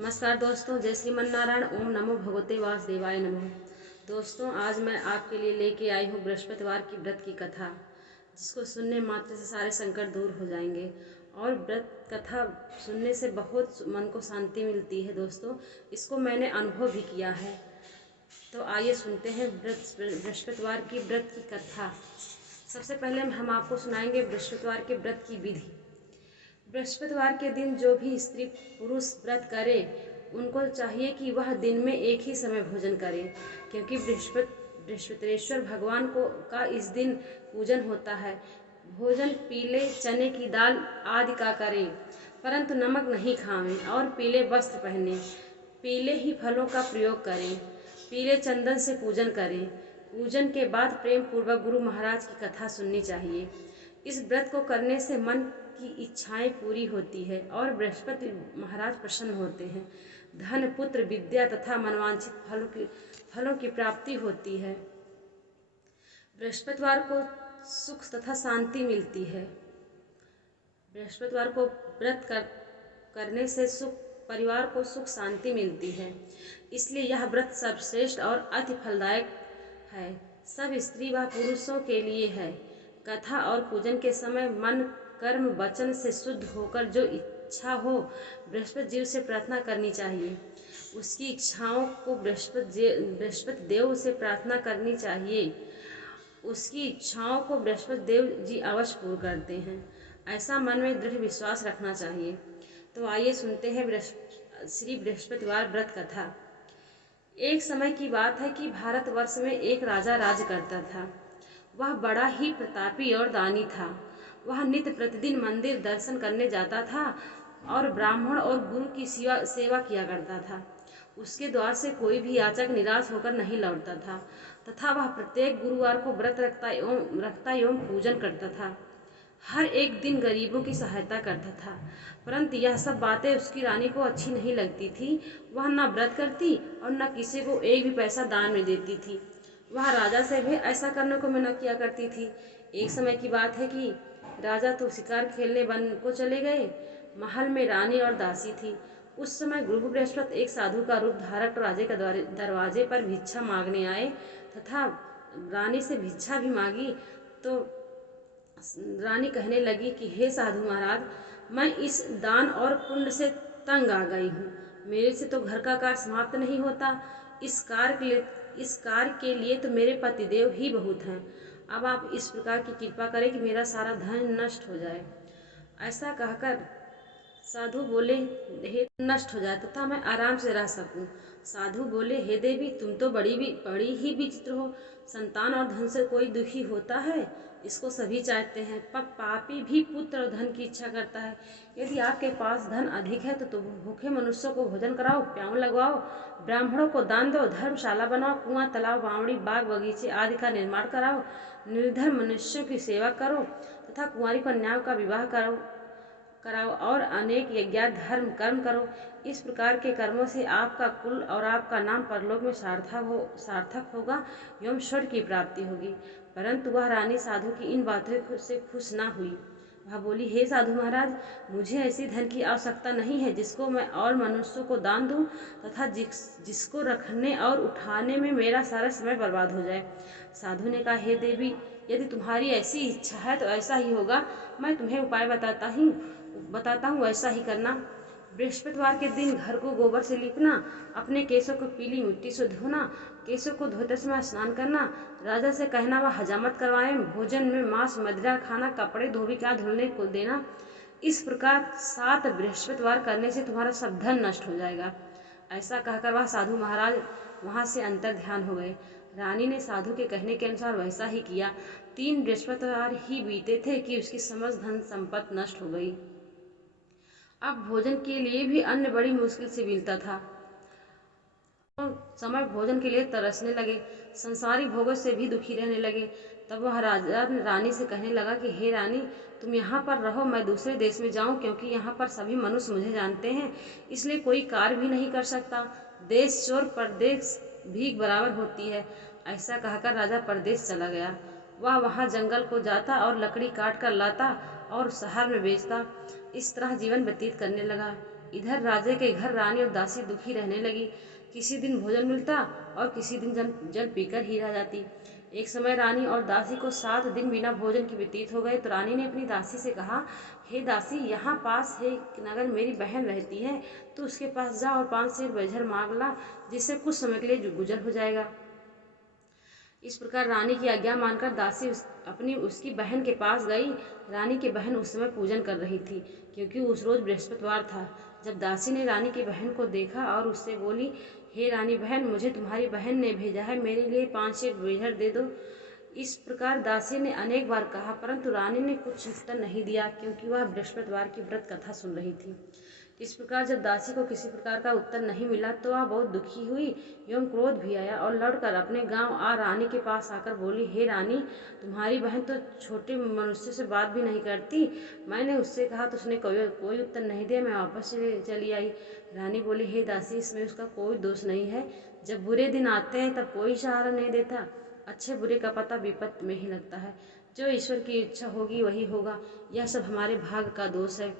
नमस्कार दोस्तों, जय श्रीमन नारायण। ओम नमो भगवते वासुदेवाय नमः। दोस्तों, आज मैं आपके लिए लेके आई हूँ बृहस्पतिवार की व्रत की कथा, जिसको सुनने मात्र से सारे संकट दूर हो जाएंगे। और व्रत कथा सुनने से बहुत मन को शांति मिलती है। दोस्तों, इसको मैंने अनुभव भी किया है। तो आइए सुनते हैं बृहस्पतिवार की व्रत की कथा। सबसे पहले हम आपको सुनाएंगे बृहस्पतिवार के व्रत की विधि। बृहस्पतिवार के दिन जो भी स्त्री पुरुष व्रत करे, उनको चाहिए कि वह दिन में एक ही समय भोजन करे, क्योंकि बृहस्पतिश्वर भगवान का इस दिन पूजन होता है। भोजन पीले चने की दाल आदि का करें, परंतु नमक नहीं खावें और पीले वस्त्र पहने, पीले ही फलों का प्रयोग करें, पीले चंदन से पूजन करें। पूजन के बाद प्रेम पूर्वक गुरु महाराज की कथा सुननी चाहिए। इस व्रत को करने से मन की इच्छाएं पूरी होती है और बृहस्पति महाराज प्रसन्न होते हैं। धन, पुत्र, विद्या तथा मनवांछित फलों की प्राप्ति होती है। बृहस्पतिवार को सुख तथा शांति मिलती है। बृहस्पतिवार को व्रत करने से परिवार को सुख शांति मिलती है। इसलिए यह व्रत सर्वश्रेष्ठ और अति फलदायक है। सब स्त्री व पुरुषों के लिए है। कथा और पूजन के समय मन, कर्म, वचन से शुद्ध होकर जो इच्छा हो, बृहस्पति जीव से प्रार्थना करनी चाहिए। उसकी इच्छाओं को बृहस्पति देव से प्रार्थना करनी चाहिए। उसकी इच्छाओं को बृहस्पति देव जी अवश्य पूर्ण करते हैं। ऐसा मन में दृढ़ विश्वास रखना चाहिए। तो आइए सुनते हैं श्री बृहस्पतिवार व्रत कथा। एक समय की बात है कि भारतवर्ष में एक राजा राज करता था। वह बड़ा ही प्रतापी और दानी था। वह नित्य प्रतिदिन मंदिर दर्शन करने जाता था और ब्राह्मण और गुरु की सेवा किया करता था। उसके द्वार से कोई भी याचक निराश होकर नहीं लौटता था तथा वह प्रत्येक गुरुवार को व्रत रखता एवं पूजन करता था। हर एक दिन गरीबों की सहायता करता था, परंतु यह सब बातें उसकी रानी को अच्छी नहीं लगती थी। वह न व्रत करती और न किसी को एक भी पैसा दान में देती थी। वह राजा से भी ऐसा करने को मना किया करती थी। एक समय की बात है कि राजा तो शिकार खेलने वन को चले गए। महल में रानी और दासी थी। उस समय गुरु बृहस्पति एक साधु का रूप धारक राजे के दरवाजे पर भिक्षा मांगने आए तथा रानी से भिक्षा भी मांगी। तो रानी कहने लगी कि हे साधु महाराज, मैं इस दान और पुण्य से तंग आ गई हूँ। मेरे से तो घर का कार्य समाप्त नहीं होता। इस कार्य के लिए तो मेरे पतिदेव ही बहुत हैं। अब आप इस प्रकार की कृपा करें कि मेरा सारा धन नष्ट हो जाए। ऐसा कहकर साधु बोले, हे नष्ट हो जाए तथा मैं आराम से रह सकूं। साधु बोले, हे देवी, तुम तो बड़ी ही विचित्र हो। संतान और धन से कोई दुखी होता है? इसको सभी चाहते हैं। पापी भी पुत्र और धन की इच्छा करता है। यदि आपके पास धन अधिक है तो भूखे मनुष्यों को भोजन कराओ, प्याऊ लगवाओ, ब्राह्मणों को दान दो, धर्मशाला बनाओ, कुआं, तालाब, बावड़ी, बाग बगीचे आदि का निर्माण कराओ, निर्धन मनुष्यों की सेवा करो तथा कुंवारी कन्याओं का विवाह कराओ और अनेक यज्ञ धर्म कर्म करो। इस प्रकार के कर्मों से आपका कुल और आपका नाम परलोक में सार्थक होगा एवं स्वर्ग की प्राप्ति होगी। परंतु वह रानी साधु की इन बातों से खुश ना हुई। वह बोली, हे साधु महाराज, मुझे ऐसी धन की आवश्यकता नहीं है जिसको मैं और मनुष्यों को दान दूं तथा जिसको रखने और उठाने में मेरा सारा समय बर्बाद हो जाए। साधु ने कहा, हे देवी, यदि तुम्हारी ऐसी इच्छा है तो ऐसा ही होगा। मैं तुम्हें उपाय बताता हूँ, ऐसा ही करना। बृहस्पतिवार के दिन घर को गोबर से लीपना, अपने केशों को पीली मिट्टी से धोना, केशों को धोते समय स्नान करना, राजा से कहना वह हजामत करवाएं, भोजन में मांस मदिरा खाना, कपड़े धोबी का धुलने को देना। इस प्रकार 7 बृहस्पतिवार करने से तुम्हारा सब धन नष्ट हो जाएगा। ऐसा कहकर वह साधु महाराज वहां से अंतर ध्यान हो गए। रानी ने साधु के कहने के अनुसार वैसा ही किया। 3 बृहस्पतिवार ही बीते थे कि उसकी समस्त धन संपत्ति नष्ट हो गई। अब भोजन के लिए भी अन्न बड़ी मुश्किल से मिलता था। तो समय भोजन के लिए तरसने लगे, संसारी भोगों से भी दुखी रहने लगे। तब वह राजा रानी से कहने लगा कि हे रानी, तुम यहाँ पर रहो, मैं दूसरे देश में जाऊँ, क्योंकि यहाँ पर सभी मनुष्य मुझे जानते हैं, इसलिए कोई कार्य भी नहीं कर सकता। देश चोर परदेश भीख बराबर होती है। ऐसा कहकर राजा परदेश चला गया। वह वहाँ जंगल को जाता और लकड़ी काट कर लाता और शहर में बेचता। इस तरह जीवन व्यतीत करने लगा। इधर राजे के घर रानी और दासी दुखी रहने लगी। किसी दिन भोजन मिलता और किसी दिन जल पीकर ही रह जाती। एक समय रानी और दासी को 7 दिन बिना भोजन के व्यतीत हो गए। तो रानी ने अपनी दासी से कहा, हे दासी, यहाँ पास है नगर मेरी बहन रहती है, तो उसके पास जा और 5 सेर बेझर मांग ला, जिससे कुछ समय के लिए गुजर हो जाएगा। इस प्रकार रानी की आज्ञा मानकर दासी उसकी बहन के पास गई। रानी की बहन उस समय पूजन कर रही थी, क्योंकि उस रोज बृहस्पतिवार था। जब दासी ने रानी की बहन को देखा और उससे बोली, हे रानी बहन, मुझे तुम्हारी बहन ने भेजा है, मेरे लिए 5 सेर बेझर दे दो। इस प्रकार दासी ने अनेक बार कहा, परंतु रानी ने कुछ उत्तर नहीं दिया, क्योंकि वह बृहस्पतिवार की व्रत कथा सुन रही थी। इस प्रकार जब दासी को किसी प्रकार का उत्तर नहीं मिला तो वह बहुत दुखी हुई एवं क्रोध भी आया और लौटकर अपने गांव आ रानी के पास आकर बोली, हे रानी, तुम्हारी बहन तो छोटे मनुष्य से बात भी नहीं करती। मैंने उससे कहा तो उसने कोई उत्तर नहीं दिया, मैं वापस चली आई। रानी बोली, हे दासी, इसमें उसका कोई दोष नहीं है। जब बुरे दिन आते हैं तब कोई सहारा नहीं देता। अच्छे बुरे का पता विपत में ही लगता है। जो ईश्वर की इच्छा होगी वही होगा। यह सब हमारे भाग्य का दोष है।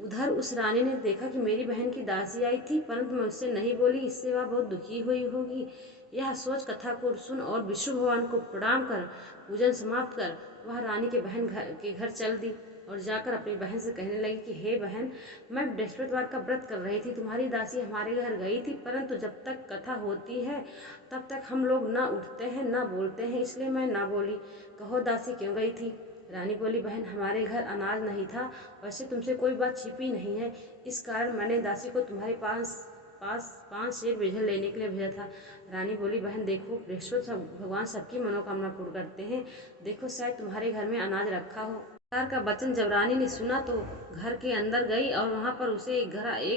उधर उस रानी ने देखा कि मेरी बहन की दासी आई थी, परंतु मैं उससे नहीं बोली, इससे वह बहुत दुखी हुई होगी। यह सोच कथा को सुन और विष्णु भगवान को प्रणाम कर पूजन समाप्त कर वह रानी के बहन के घर चल दी और जाकर अपनी बहन से कहने लगी कि हे बहन, मैं बृहस्पतिवार का व्रत कर रही थी, तुम्हारी दासी हमारे घर गई थी, परंतु जब तक कथा होती है तब तक हम लोग ना उठते हैं ना बोलते हैं, इसलिए मैं ना बोली। कहो दासी क्यों गई थी? रानी बोली, बहन, हमारे घर अनाज नहीं था। वैसे तुमसे कोई बात छिपी नहीं है, इस कारण मैंने दासी को तुम्हारे पास 5 सेर बेझर लेने के लिए भेजा था। रानी बोली, बहन देखो, बृहस्पति भगवान सबकी मनोकामना पूर्ण करते हैं। देखो शायद तुम्हारे घर में अनाज रखा हो। सरकार का वचन जब रानी ने सुना तो घर के अंदर गई और वहाँ पर उसे एक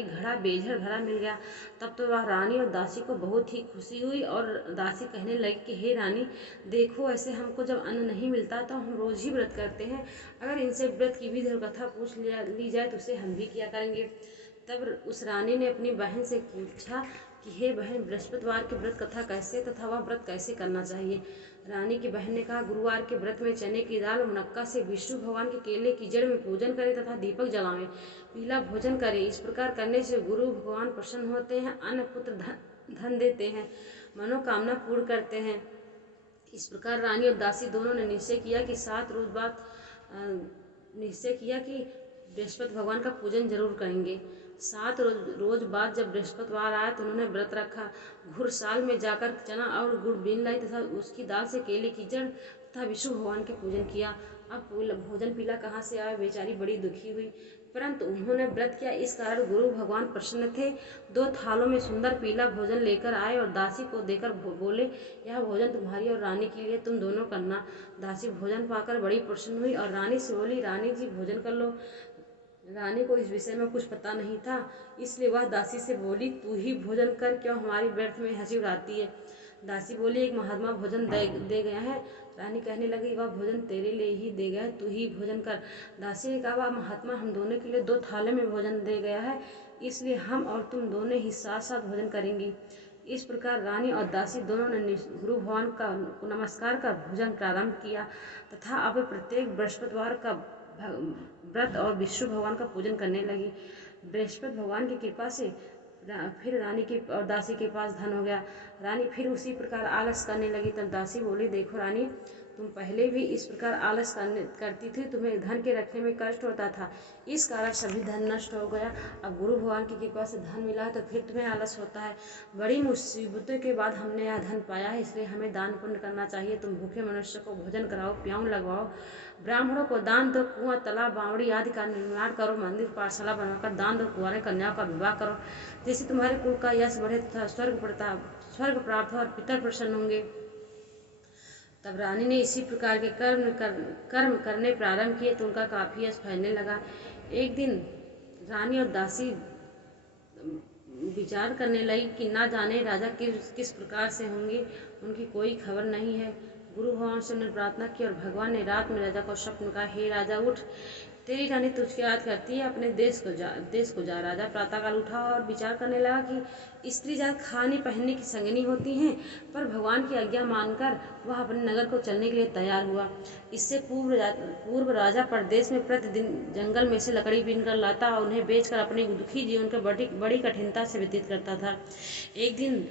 घड़ा बेझर भरा मिल गया। तब तो वह रानी और दासी को बहुत ही खुशी हुई और दासी कहने लगी कि हे रानी, देखो, ऐसे हमको जब अन्न नहीं मिलता तो हम रोज ही व्रत करते हैं। अगर इनसे व्रत की विधि और कथा पूछ ली जाए तो उसे हम भी किया करेंगे। तब उस रानी ने अपनी बहन से पूछा कि हे बहन, बृहस्पतिवार की व्रत कथा कैसे तथा वह व्रत कैसे करना चाहिए? रानी की बहन ने कहा, गुरुवार के व्रत में चने की दाल और मुनक्का से विष्णु भगवान के केले की जड़ में पूजन करें तथा दीपक जलावें, पीला भोजन करें। इस प्रकार करने से गुरु भगवान प्रसन्न होते हैं, अन्न पुत्र धन देते हैं, मनोकामना पूर्ण करते हैं। इस प्रकार रानी और दासी दोनों ने निश्चय किया कि 7 रोज बाद बृहस्पति भगवान का पूजन जरूर करेंगे। 7 रोज बाद जब बृहस्पतिवार आया तो उन्होंने व्रत रखा। घुड़साल में जाकर चना और गुड़ बीन लाई तथा उसकी दाल से केले की जड़ तथा विष्णु भगवान के पूजन किया। अब भोजन पीला कहाँ से आया? बेचारी बड़ी दुखी हुई, परंतु उन्होंने व्रत किया, इस कारण गुरु भगवान प्रसन्न थे। 2 थालों में सुंदर पीला भोजन लेकर आए और दासी को देकर बोले, यह भोजन तुम्हारी और रानी के लिए, तुम दोनों करना। दासी भोजन पाकर बड़ी प्रसन्न हुई और रानी से बोली, रानी जी भोजन कर लो। रानी को इस विषय में कुछ पता नहीं था, इसलिए वह दासी से बोली, तू ही भोजन कर, क्यों हमारी व्यर्थ में हंसी उड़ाती है? दासी बोली, एक महात्मा भोजन दे गया है। रानी कहने लगी, वह भोजन तेरे लिए ही दे गया है, तू ही भोजन कर। दासी ने कहा, वह महात्मा हम दोनों के लिए 2 थाले में भोजन दे गया है, इसलिए हम और तुम दोनों ही साथ साथ भोजन करेंगी। इस प्रकार रानी और दासी दोनों ने गुरु भगवान का नमस्कार कर भोजन प्रारंभ किया तथा अब प्रत्येक बृहस्पतिवार का व्रत और विष्णु भगवान का पूजन करने लगी। बृहस्पति भगवान की कृपा से फिर रानी के और दासी के पास धन हो गया। रानी फिर उसी प्रकार आलस करने लगी। तब दासी बोली, देखो रानी, तुम पहले भी इस प्रकार आलस करती थी, तुम्हें धन के रखने में कष्ट होता था, इस कारण सभी धन नष्ट हो गया। अब गुरु भगवान की कृपा से धन मिला तो फिर तुम्हें आलस होता है। बड़ी मुसीबतों के बाद हमने यह धन पाया है, इसलिए हमें दान पुण्य करना चाहिए। तुम भूखे मनुष्य को भोजन कराओ, प्याऊ लगवाओ, ब्राह्मणों को दान दो, कुआं, तालाब, बावड़ी आदि का निर्माण करो, मंदिर पाठशाला बनाकर दान दो, कुंवारे कन्याओं का विवाह करो, जिससे तुम्हारे कुल का यश बढ़े तथा स्वर्ग प्राप्त हो और पितर प्रसन्न होंगे। तब रानी ने इसी प्रकार के कर्म करने प्रारंभ किए तो उनका काफी यश फैलने लगा। एक दिन रानी और दासी विचार करने लगी कि ना जाने राजा किस प्रकार से होंगे, उनकी कोई खबर नहीं है। गुरु भगवान से उन्होंने प्रार्थना की और भगवान ने रात में राजा को स्वप्न कहा, हे राजा, उठ, तेरी रानी तुझको याद करती है, अपने देश को जा। राजा प्रातःकाल उठा और विचार करने लगा कि स्त्री जात खाने पहनने की संगनी होती हैं, पर भगवान की आज्ञा मानकर वह अपने नगर को चलने के लिए तैयार हुआ। इससे पूर्व राजा परदेश में प्रतिदिन जंगल में से लकड़ी बीन कर लाता और उन्हें बेचकर अपने दुखी जीवन को बड़ी कठिनता से व्यतीत करता था। एक दिन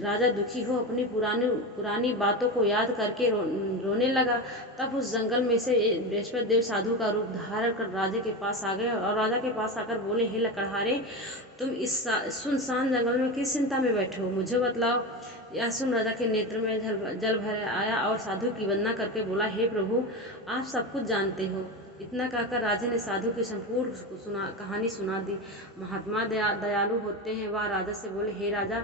राजा दुखी हो अपनी पुरानी बातों को याद करके रोने लगा। तब उस जंगल में से बृहस्पति देव साधु का रूप धारण कर राजा के पास आ गए और राजा के पास आकर बोले, हे लकड़हारे, तुम इस सुनसान जंगल में किस चिंता में बैठे हो, मुझे बतलाओ। यह सुन राजा के नेत्र में जल भर आया और साधु की वंदना करके बोला, हे प्रभु, आप सब कुछ जानते हो। इतना कहकर राजा ने साधु की संपूर्ण कहानी सुना दी। महात्मा दयालु होते हैं। वह राजा से बोले, हे राजा,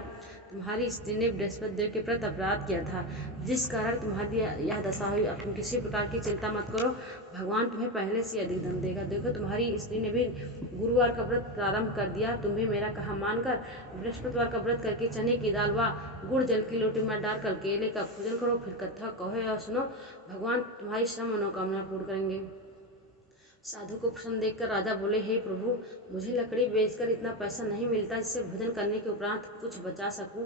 तुम्हारी स्त्री ने बृहस्पति देव के प्रति अपराध किया था, जिस कारण तुम्हारी यह दशा हुई। अब तुम किसी प्रकार की चिंता मत करो, भगवान तुम्हें पहले से अधिक धन देगा। देखो, तुम्हारी स्त्री ने भी गुरुवार का व्रत प्रारंभ कर दिया। तुम भी मेरा कहा मानकर बृहस्पतिवार का व्रत करके चने की दाल व गुड़ जल की लोटी में डालकर केले का पूजन करो। फिर कथा कहो और सुनो, भगवान तुम्हारी सब मनोकामना पूर्ण करेंगे। साधु को प्रसन्न देखकर राजा बोले, हे प्रभु, मुझे लकड़ी बेचकर इतना पैसा नहीं मिलता जिससे भोजन करने के उपरांत कुछ बचा सकूं।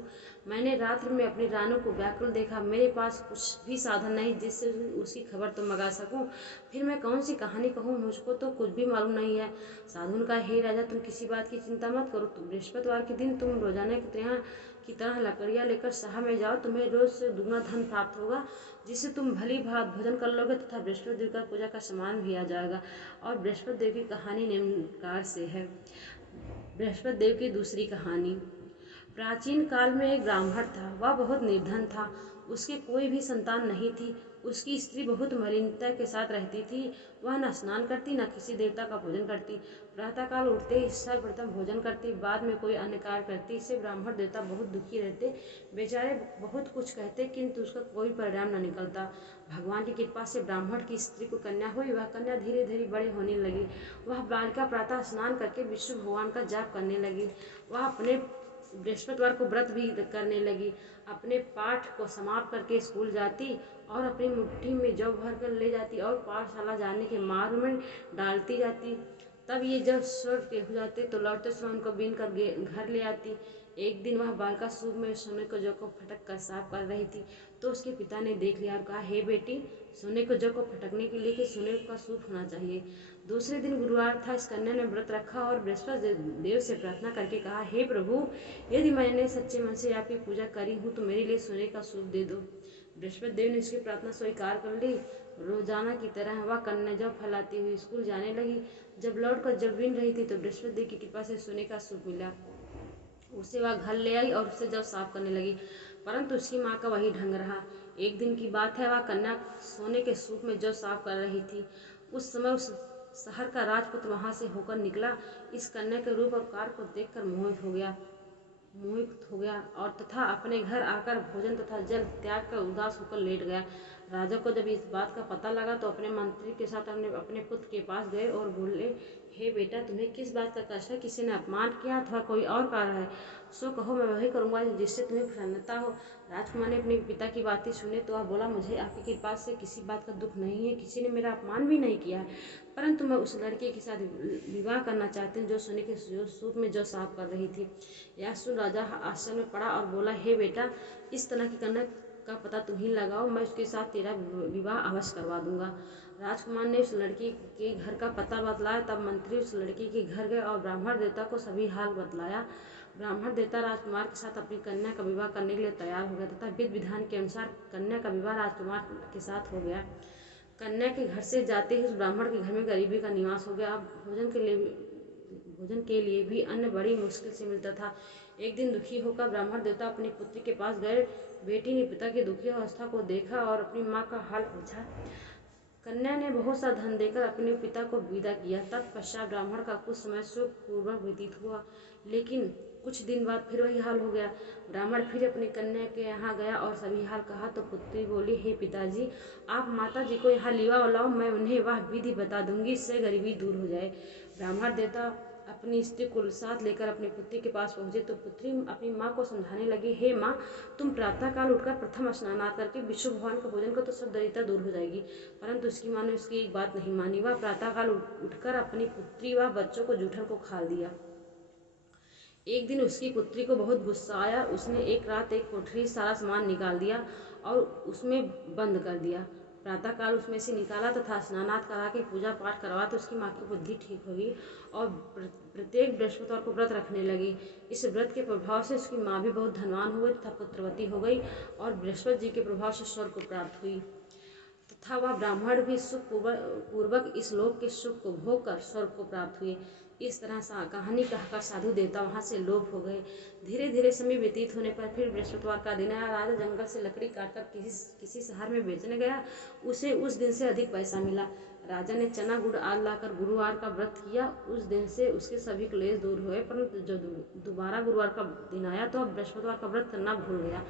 मैंने रात्रि में अपनी रानों को व्याकुल देखा। मेरे पास कुछ भी साधन नहीं जिससे उसकी खबर तो मंगा सकूं। फिर मैं कौन सी कहानी कहूँ, मुझको तो कुछ भी मालूम नहीं है। साधु ने कहा, हे राजा, तुम किसी बात की चिंता मत करो। बृहस्पतिवार के दिन तुम रोजाना की तरह लकड़ियाँ लेकर शहर में जाओ। तुम्हें रोज से दुगना धन प्राप्त होगा, जिससे तुम भली भांति भोजन कर लोगे तथा बृहस्पति देव का पूजा का सामान भी आ जाएगा। और बृहस्पति देव की कहानी निम्न प्रकार से है। बृहस्पति देव की दूसरी कहानी। प्राचीन काल में एक ब्राह्मण था। वह बहुत निर्धन था। उसके कोई भी संतान नहीं थी। उसकी स्त्री बहुत मलिनता के साथ रहती थी। वह न स्नान करती, न किसी देवता का पूजन करती। प्रातःकाल उठते ही सर्वप्रथम भोजन करती, बाद में कोई अन्य कार्य करती। इससे ब्राह्मण देवता बहुत दुखी रहते। बेचारे बहुत कुछ कहते, किंतु उसका कोई परिणाम न निकलता। भगवान की कृपा से ब्राह्मण की स्त्री को कन्या हुई। वह कन्या धीरे धीरे बड़े होने लगी। वह बालिका प्रातः स्नान करके विष्णु भगवान का जाप करने लगी। वह अपने बृहस्पतिवार को व्रत भी करने लगी। अपने पाठ को समाप्त करके स्कूल जाती और अपनी मुट्ठी में जौ भर कर ले जाती और पाठशाला जाने के मार्ग में डालती जाती। तब ये जब स्वर्ग के हो जाते तो लौटते समय उनको बीन कर घर ले आती। एक दिन वह बालिका सूप में सोने को जौ को फटक कर साफ कर रही थी, तो उसके पिता ने देख लिया और कहा, हे बेटी, सोने को जौ को फटकने के लिए कि सोने का सूप होना चाहिए। दूसरे दिन गुरुवार था। इस कन्या ने व्रत रखा और बृहस्पति देव से प्रार्थना करके कहा, हे प्रभु, यदि मैंने सच्चे मन से आपकी पूजा करी हूँ तो मेरे लिए सोने का सूप दे दो। बृहस्पति देव ने उसकी प्रार्थना स्वीकार कर ली। रोजाना की तरह वह कन्या जब फैलाती हुई स्कूल जाने लगी। जब लौटकर जब बीन रही थी तो बृहस्पति देव की कृपा से सोने का सूप मिला। उसे वह घर ले आई और उसे जब साफ करने लगी, परंतु उसकी माँ का वही ढंग रहा। एक दिन की बात है, वह कन्या सोने के सूप में जब साफ कर रही थी। उस समय उस शहर का राजपुत्र वहां से होकर निकला। इस कन्या के रूप और कार्य को देखकर मोहित हो गया और तथा अपने घर आकर भोजन तथा जल त्याग कर उदास होकर लेट गया। राजा को जब इस बात का पता लगा तो अपने मंत्री के साथ अपने पुत्र के पास गए और बोले, हे बेटा, तुम्हें किस बात का कष्ट है? किसी ने अपमान किया अथवा कोई और कारण है? सो कहो, मैं वही करूँगा जिससे तुम्हें प्रसन्नता हो। राजकुमार ने अपने पिता की बातें सुने तो वह बोला, मुझे आपकी कृपा से किसी बात का दुख नहीं है। किसी ने मेरा अपमान भी नहीं किया है, परंतु मैं उस लड़के के साथ विवाह करना चाहती हूँ जो सोने के सूप में जो साफ कर रही थी। यह सुन राजा आश्चर्य में पड़ा और बोला, हे बेटा, इस तरह की कन्या का पता तुम ही लगाओ, मैं उसके साथ तेरा विवाह अवश्य करवा दूंगा। राजकुमार ने उस लड़की के घर का पता बतलाया। तब मंत्री उस लड़की के घर गए और ब्राह्मण देवता को सभी हाल बतलाया। ब्राह्मण देवता राजकुमार के साथ अपनी कन्या का विवाह करने के लिए तैयार हो गया तथा विधि विधान के अनुसार कन्या का विवाह राजकुमार के साथ हो गया। कन्या के घर से जाते ही उस ब्राह्मण के घर में गरीबी का निवास हो गया। अब भोजन के लिए भी अन्न बड़ी मुश्किल से मिलता था। एक दिन दुखी होकर ब्राह्मण देवता अपनी पुत्री के पास गए। बेटी ने पिता की दुखी अवस्था को देखा और अपनी माँ का हाल पूछा। कन्या ने बहुत सा धन देकर अपने पिता को विदा किया। तत्पश्चात ब्राह्मण का कुछ समय सुखपूर्वक व्यतीत हुआ, लेकिन कुछ दिन बाद फिर वही हाल हो गया। ब्राह्मण फिर अपनी कन्या के यहाँ गया और सभी हाल कहा तो पुत्री बोली, हे पिताजी, आप माता जी को यहाँ लिवा लाओ, मैं उन्हें वह विधि बता दूंगी, इससे गरीबी दूर हो जाए। ब्राह्मण देवता अपनी स्त्री को साथ लेकर अपनी पुत्री के पास पहुंचे तो पुत्री अपनी माँ को समझाने लगी, हे माँ, तुम प्रातःकाल उठकर प्रथम स्नान करके विष्णु भगवान का पूजन करो तो सब दरिद्रता दूर हो जाएगी। परंतु उसकी माँ ने उसकी एक बात नहीं मानी। वह प्रातःकाल उठकर अपनी पुत्री व बच्चों को जूठन को खा दिया। एक दिन उसकी पुत्री को बहुत गुस्सा आया। उसने एक रात एक कोठरी सारा सामान निकाल दिया और उसमें बंद कर दिया। प्रातःकाल उसमें से निकाला तथा स्नानात करा के पूजा पाठ करवा तो उसकी माँ की बुद्धि ठीक होगी और प्रत्येक बृहस्पतिवार को व्रत रखने लगी। इस व्रत के प्रभाव से उसकी माँ भी बहुत धनवान हो गई तथा पुत्रवती हो गई और बृहस्पति जी के प्रभाव से स्वर्ग को प्राप्त हुई तथा वह ब्राह्मण भी सुख पूर्वक इस लोक के सुख को भोग कर स्वर्ग को प्राप्त हुए। इस तरह से कहानी कहकर साधु देवता वहाँ से लोप हो गए। धीरे धीरे समय व्यतीत होने पर फिर बृहस्पतिवार का दिन आया। राजा जंगल से लकड़ी काटकर किसी शहर में बेचने गया। उसे उस दिन से अधिक पैसा मिला। राजा ने चना गुड़ आदि लाकर गुरुवार का व्रत किया। उस दिन से उसके सभी क्लेश दूर हुए। परंतु जो दोबारा गुरुवार का दिन आया तो बृहस्पतिवार का व्रत करना भूल गया।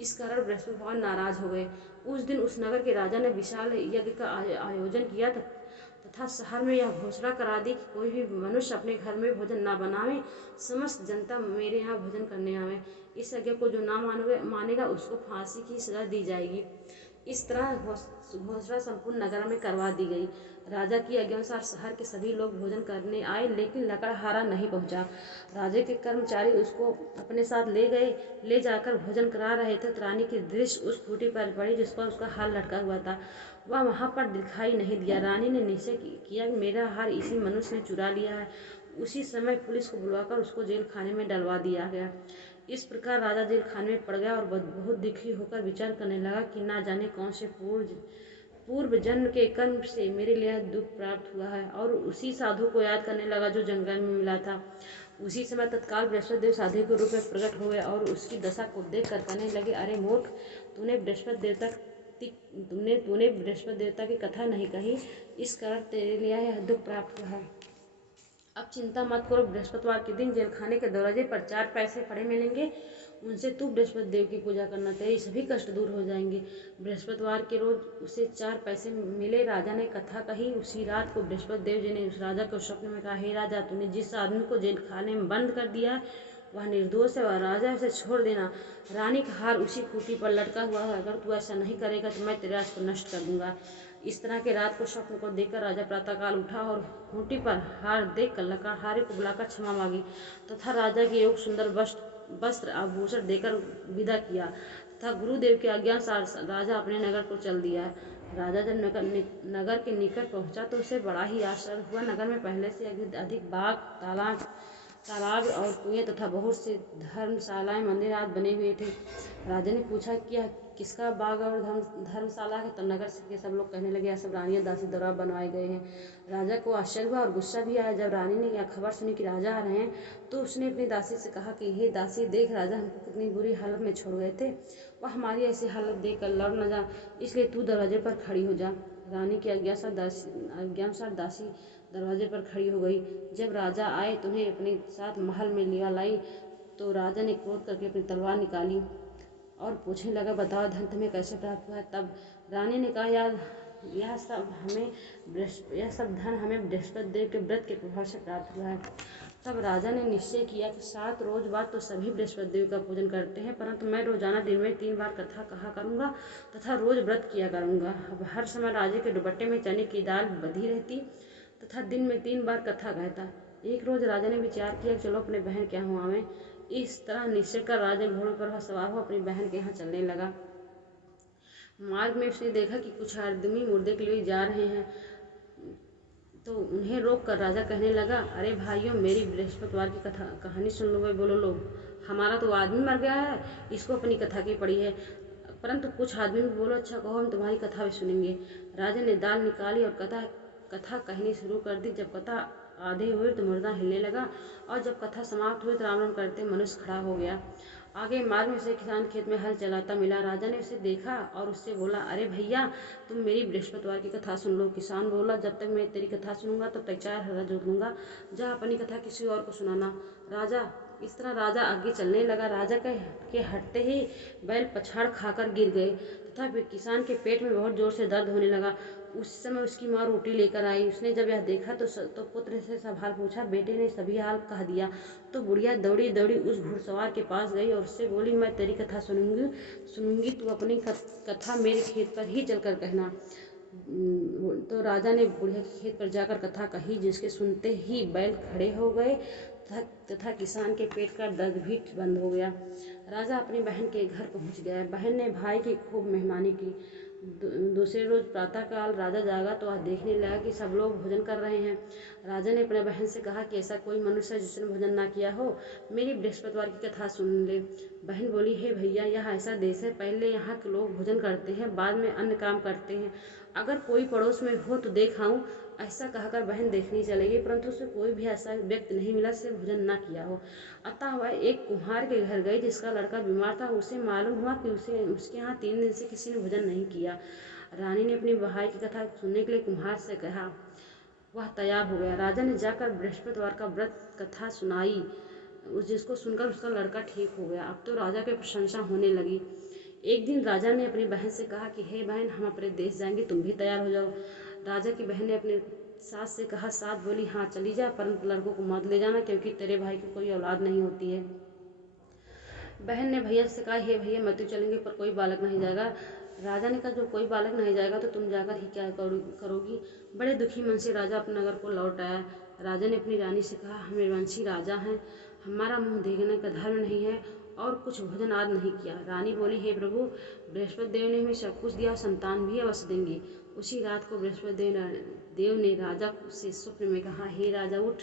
इस कारण बृहस्पति भगवान नाराज हो गए। उस दिन उस नगर के राजा ने विशाल यज्ञ का आयोजन किया तथा शहर में यह घोषणा करा दी कि कोई भी मनुष्य अपने घर में भोजन न बनावे, समस्त जनता मेरे यहाँ भोजन करने आवे। इस यज्ञ को जो ना मानेगा उसको फांसी की सजा दी जाएगी। इस तरह घोषणा संपूर्ण नगर में करवा दी गई। राजा की आज्ञानुसार शहर के सभी लोग भोजन करने आए, लेकिन लकड़हारा नहीं पहुंचा। राजा के कर्मचारी उसको अपने साथ ले गए। ले जाकर भोजन करा रहे थे तो रानी की दृष्टि उस खूंटी पर पड़ी जिस पर उसका हार लटका हुआ था। वह वहां पर दिखाई नहीं दिया। रानी ने निश्चय किया कि मेरा हार इसी मनुष्य ने चुरा लिया है। उसी समय पुलिस को बुलवाकर उसको जेल खाने में डलवा दिया गया। इस प्रकार राजा जेल खाने में पड़ गया और बहुत दुखी होकर विचार करने लगा कि ना जाने कौन से पूर्व जन्म के कर्म से मेरे लिए दुख प्राप्त हुआ है, और उसी साधु को याद करने लगा जो जंगल में मिला था। उसी समय तत्काल बृहस्पति देव साधु के रूप में प्रकट हुए और उसकी दशा को देख कर कहने लगे, अरे मूर्ख, तूने बृहस्पति देवता की कथा नहीं कही, इस कारण तेरे लिए यह दुख प्राप्त हुआ है। अब चिंता मत करो, बृहस्पतिवार के दिन जेल खाने के दरवाजे पर 4 पैसे पड़े मिलेंगे, उनसे तू बृहस्पति देव की पूजा करना, तेरे सभी कष्ट दूर हो जाएंगे। बृहस्पतिवार के रोज उसे 4 पैसे मिले। राजा ने कथा कही। उसी रात को बृहस्पति देव जी ने उस राजा को स्वप्न में कहा, हे राजा, तूने जिस आदमी को जेल खाने में बंद कर दिया है वह निर्दोष है, वह राजा, उसे छोड़ देना। रानी का हार उसी खूंटी पर लटका हुआ है, अगर तू ऐसा नहीं करेगा तो मैं तेरे राज को नष्ट कर दूंगा। इस तरह के रात को स्वप्न को देखकर राजा प्रातःकाल उठा और खूंटी पर हार देखकर लकड़हारे को बुलाकर क्षमा मांगी तथा राजा के योग सुंदर वस्त्र आभूषण देकर विदा किया तथा गुरुदेव की आज्ञा से राजा अपने नगर को चल दिया। राजा जब नगर के निकट पहुंचा तो उसे बड़ा ही आश्चर्य हुआ। नगर में पहले से अधिक बाग, तालाब और कुएं तथा बहुत से धर्मशालाएं, मंदिर आदि बने हुए थे। राजा ने पूछा कि यह किसका बाग और धर्मशाला है? तो नगर के सब लोग कहने लगे, यह सब रानियां दासी द्वारा बनवाए गए हैं। राजा को आश्चर्य हुआ और गुस्सा भी आया। जब रानी ने यह खबर सुनी कि राजा आ रहे हैं तो उसने अपनी दासी से कहा कि हे दासी, देख, राजा हमको कितनी बुरी हालत में छोड़ गए थे, वह हमारी ऐसी हालत देख कर लड़ न जा, इसलिए तू दरवाजे पर खड़ी हो जा। रानी की आज्ञानुसार दासी दरवाजे पर खड़ी हो गई। जब राजा आए तो उन्हें अपने साथ महल में लिया लाई तो राजा ने क्रोध करके अपनी तलवार निकाली और पूछने लगा, बताओ धन तुम्हें कैसे प्राप्त हुआ है? तब रानी ने कहा, यह सब धन हमें बृहस्पति देव के व्रत के प्रभाव से प्राप्त हुआ है। तब राजा ने निश्चय किया कि 7 रोज बाद तो सभी बृहस्पति देव का पूजन करते हैं, परंतु मैं रोजाना दिन में 3 बार कथा कहा करूँगा तथा रोज व्रत किया करूँगा। अब हर समय राजे के दुपट्टे में चने की दाल बधी रहती तथा दिन में 3 बार कथा कहता। एक रोज राजा ने विचार किया, चलो अपने बहन के यहाँ आवें। इस तरह निश्चय कर राजा घोड़े पर सवार हो अपनी बहन के यहाँ चलने लगा। मार्ग में उसने देखा कि कुछ आदमी मुर्दे के लिए जा रहे हैं, तो उन्हें रोक कर राजा कहने लगा, अरे भाइयों, मेरी बृहस्पतिवार की कहानी सुन लो। वे बोलो, लोग, हमारा तो आदमी मर गया है, इसको अपनी कथा की पड़ी है। परंतु कुछ आदमी भी बोलो, अच्छा कहो, हम तुम्हारी कथा भी सुनेंगे। राजा ने दाल निकाली और कथा कहनी शुरू कर दी। जब कथा आधे हुए तो मुर्दा हिलने लगा और जब कथा समाप्त हुई तो राम राम करते मनुष्य खड़ा हो गया। आगे मार्ग में से किसान खेत में हल चलाता मिला। राजा ने उसे देखा और उससे बोला, अरे भैया, तुम मेरी बृहस्पतिवार की कथा सुन लो। किसान बोला, जब तक मैं तेरी कथा सुनूंगा तब तक 4 हरा जोत लूंगा, जा अपनी कथा किसी और को सुनाना। इस तरह राजा आगे चलने लगा। राजा के हटते ही बैल पछाड़ खाकर गिर गए तथा किसान के पेट में बहुत जोर से दर्द होने लगा। उस समय उसकी माँ रोटी लेकर आई। उसने जब यह देखा तो पुत्र से सब हाल पूछा। बेटे ने सभी हाल कह दिया। तो बुढ़िया दौड़ी दौड़ी उस घुड़सवार के पास गई और उससे बोली, मैं तेरी कथा सुनूंगी, तू अपनी कथा मेरे खेत पर ही चलकर कहना। तो राजा ने बुढ़िया के खेत पर जाकर कथा कही, जिसके सुनते ही बैल खड़े हो गए तथा किसान के पेट का दर्द भी बंद हो गया। राजा अपनी बहन के घर पहुंच गया। बहन ने भाई की खूब मेहमानी की। दूसरे रोज प्रातःकाल राजा जागा तो वह देखने लगा कि सब लोग भोजन कर रहे हैं। राजा ने अपने बहन से कहा कि ऐसा कोई मनुष्य है जिसने भोजन ना किया हो, मेरी बृहस्पतिवार की कथा सुन ले। बहन बोली, हे भैया, यह ऐसा देश है, पहले यहाँ के लोग भोजन करते हैं, बाद में अन्य काम करते हैं। अगर कोई पड़ोस में हो तो देख आऊं। ऐसा कहकर बहन देखने चलेगी, परंतु उसे कोई भी ऐसा व्यक्ति नहीं मिला जिसने भोजन न किया हो। अतः वह एक कुम्हार के घर गई जिसका लड़का बीमार था। उसे मालूम हुआ कि उसके यहाँ 3 दिन से किसी ने भोजन नहीं किया। रानी ने अपनी भाई की कथा सुनने के लिए कुम्हार से कहा। वह तैयार हो गया। राजा ने जाकर बृहस्पतिवार का व्रत कथा सुनाई, जिसको सुनकर उसका लड़का ठीक हो गया। अब तो राजा की प्रशंसा होने लगी। एक दिन राजा ने अपनी बहन से कहा कि हे बहन, हम अपने देश जाएंगे, तुम भी तैयार हो जाओ। राजा की बहन ने अपने सास से कहा। सास बोली, हाँ चली जा, परंतु लड़कों को मत ले जाना, क्योंकि तेरे भाई की कोई औलाद नहीं होती है। बहन ने भैया से कहा, हे भैया, मैं तो चलेंगे पर कोई बालक नहीं जाएगा। राजा ने कहा, जो कोई बालक नहीं जाएगा तो तुम जाकर ही क्या करोगी। बड़े दुखी मन से राजा अपने नगर को लौट आया। राजा ने अपनी रानी से कहा, हम वंशी राजा हैं, हमारा मुँह देखने का धर्म नहीं है और कुछ भोजन आज नहीं किया। रानी बोली, हे प्रभु, बृहस्पति देव ने हमें सब कुछ दिया, संतान भी अवश्य देंगे। उसी रात को बृहस्पति देव ने राजा से स्वप्न में कहा, हे राजा, उठ,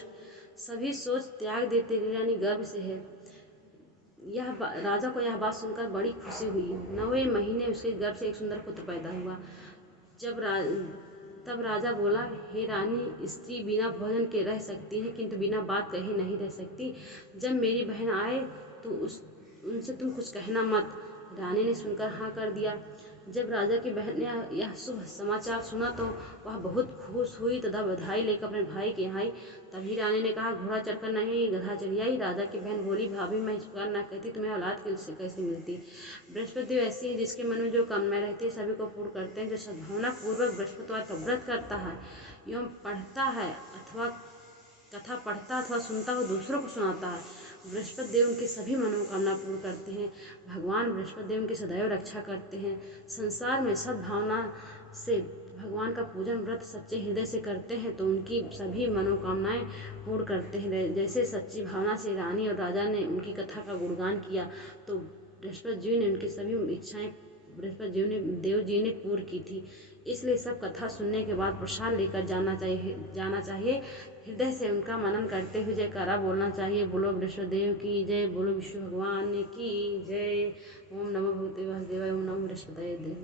सभी सोच त्याग दे, तेरी रानी गर्भ से है। राजा को यह बात सुनकर बड़ी खुशी हुई। 9वें महीने उसके गर्भ से एक सुंदर पुत्र पैदा हुआ। तब राजा बोला, हे रानी, स्त्री बिना भोजन के रह सकती है, किंतु बिना बात कहे नहीं रह सकती। जब मेरी बहन आए तो उनसे तुम कुछ कहना मत। रानी ने सुनकर हाँ कर दिया। जब राजा की बहन ने यह शुभ समाचार सुना तो वह बहुत खुश हुई तथा बधाई लेकर अपने भाई के यहाँ आई। तभी रानी ने कहा, घोड़ा चढ़कर नहीं, गधा चढ़ी आई। राजा की बहन बोली, भाभी, मैं इस प्रकार न कहती, तुम्हें औलाद कैसे मिलती। बृहस्पति देव ऐसी है जिसके मन में जो कामना रहती है सभी को पूर्ण करते हैं। जो सद्भावना पूर्वक बृहस्पतिवार का व्रत करता है एवं पढ़ता है अथवा कथा पढ़ता अथवा सुनता हो, दूसरों को सुनाता है, बृहस्पति देव उनकी सभी मनोकामना पूर्ण करते हैं। भगवान बृहस्पति देव उनकी सदैव रक्षा करते हैं। संसार में सद्भावना से भगवान का पूजन व्रत सच्चे हृदय से करते हैं तो उनकी सभी मनोकामनाएं पूर्ण करते हैं। जैसे सच्ची भावना से रानी और राजा ने उनकी कथा का गुणगान किया तो बृहस्पति जी ने उनकी सभी इच्छाएं देव जी ने पूर्ण की थी। इसलिए सब कथा सुनने के बाद प्रसाद लेकर जाना चाहिए। हृदय से उनका मनन करते हुए जयकारा बोलना चाहिए। बोलो बृहस्पति देव की जय, बोलो विष्णु भगवान की जय। ओम नमो भगवते वासुदेवाय, ओम नमो बृहस्पति देव।